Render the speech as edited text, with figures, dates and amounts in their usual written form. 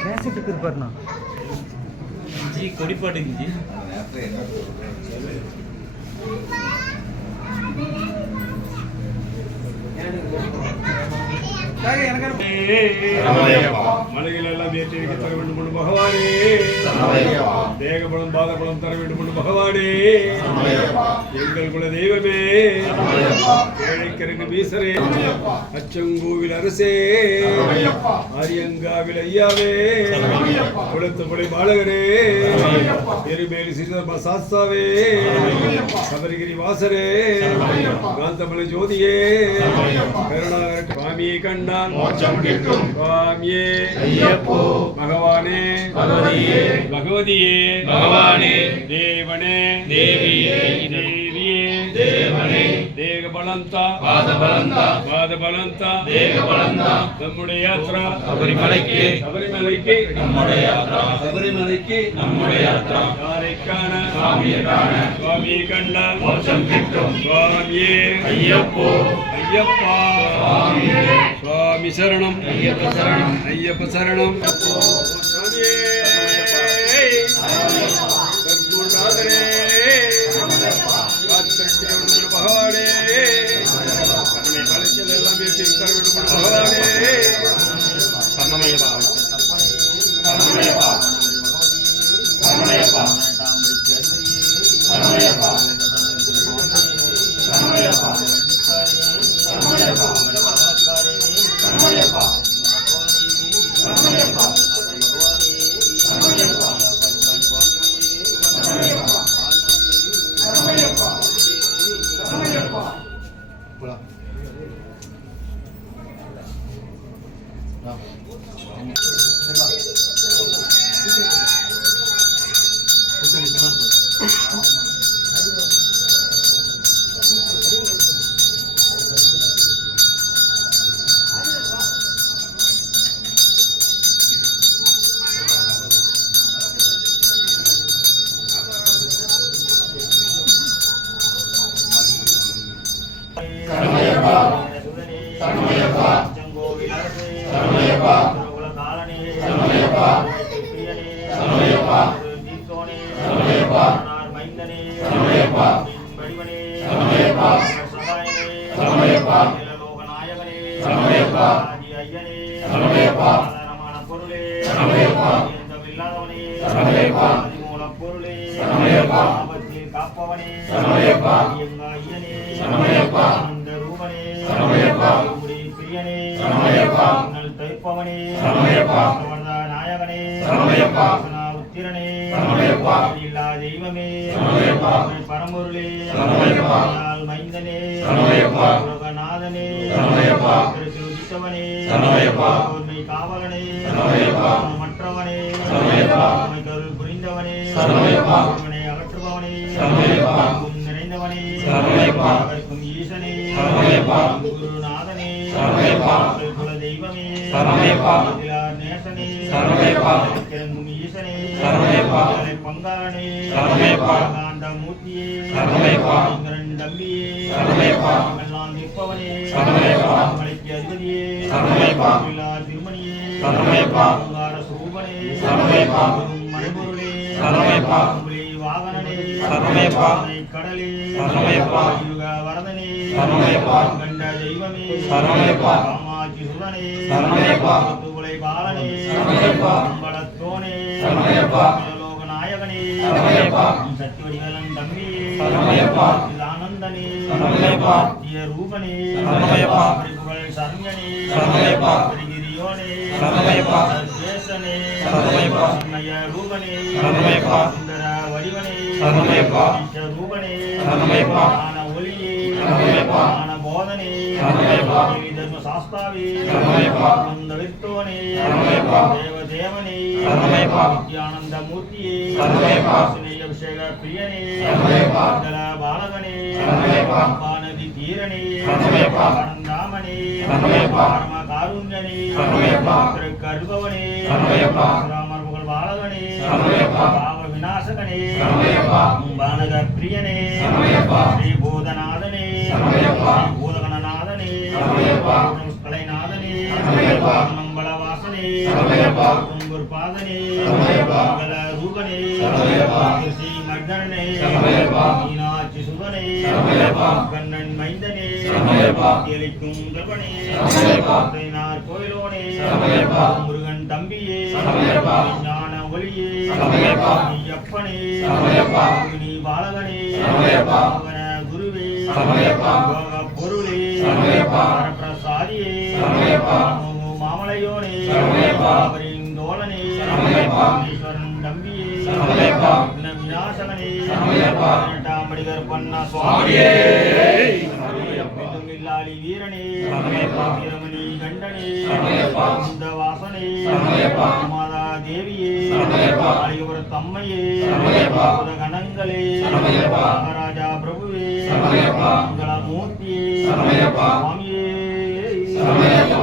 कैसे करना जी कोड़ीपाटी जी மலைகளெல்லாம் ஏற்றிருக்க தர வேண்டும் என்று பகவானே தேகபலம் பாதபலம் தர வேண்டும் என்று பகவானே எங்கள் குல தெய்வமே ஏழைக்கரங்கு வீசரே அச்சங்கோவில் அரசே ஆரியங்காவில் ஐயாவே குளத்துப்படை பாலகரே எருமேலி சிறுதர்ம சாஸ்தாவே சபரிகிரி வாசரே காந்தமலை ஜோதியே கருணாகர சுவாமியை கண்டான் சுவாமியே ஐயப்போ பகவானே பகவதியே பகவதியே பகவானே தேவனே தேவியே தேவியே தேவனே தேகபலந்த பாதபலந்த பாதபலந்த தேகபலந்த நம்முடைய யாத்ரா சபரிமலைக்கு சபரிமலைக்கு நம்முடைய யாத்ரா சபரிமலைக்கு நம்முடைய யாத்ரா யாரை காண சுவாமியை காண சுவாமியை கண்டால் மோட்சம் கிட்டும் சுவாமியே ஐயப்போ ஐயப்பா சுவாமி சரணம் ஐயப்ப சரணம் ஐயப்ப சரணம் சுவாமியே சர்க்குருநாதரே பகவானே மலைச்சல் எல்லாம் ஏற்றி தர வேண்டும் பகவானே சரணமையப்பா சரணமையப்பா சரணமையப்பா சரணமையப்பா சரணமையப்பா बालगणे பரசுராமனே சரணமையப்பா. பரம காருண்யனே சரணமையப்பா. திருக்கருபவனே சரணமையப்பா. ராமர் புகழ் பாலகனே சரணமையப்பா. பாவ விநாசகனே சரணமையப்பா. பானக பிரியனே சரணமையப்பா. ஸ்ரீ பூதநாதனே சரணமையப்பா. பூதகணநாதனே சரணமையப்பா. கலைநாதனே சரணமையப்பா. நம்பளவாசனே சரணமையப்பா. குருபாதனே சரணமையப்பா. ரூபனே சரணமையப்பா. ஸ்ரீ மர்தனே சரணமையப்பா. மீனாட்சி சுதனே சரணமையப்பா. கண்ணன் மைந்தனே சரணமையப்பா. கேளிக்கும் கல்வனே சரணமையப்பா. கோயிலோனே சரணமையப்பா. முருகன் தம்பியே சரணமையப்பா. ஞான ஒளியே சரணமையப்பா. ஐயப்பனே சரணமையப்பா. நீ பாலகனே சரணமையப்பா. அவன குருவே சரணமையப்பா. யோக பொருளே சரணமையப்பா. வரப்பிரசாதியே சரணமையப்பா. மாமலையோனே சரணமையப்பா. தோழனே சரணமையப்பா. ஈஸ்வரன் தம்பியே சரணமையப்பா. விநாசகனே சரணமையப்பா. பதினெட்டாம்படிகர் பண்ண சுவாமியே. இல்லாளி வீரனே சரணமையப்பா. வீரமணி கண்டனே சரணமையப்பா. வாசனே சரணமையப்பா. மாதா தேவியே சரணமையப்பா. அழியபுர தம்மையே சரணமையப்பா. கணங்களே சரணமையப்பா. மகாராஜா பிரபுவே சரணமையப்பா. மங்களமூர்த்தியே சரணமையப்பா. சுவாமியே சரணமையப்பா.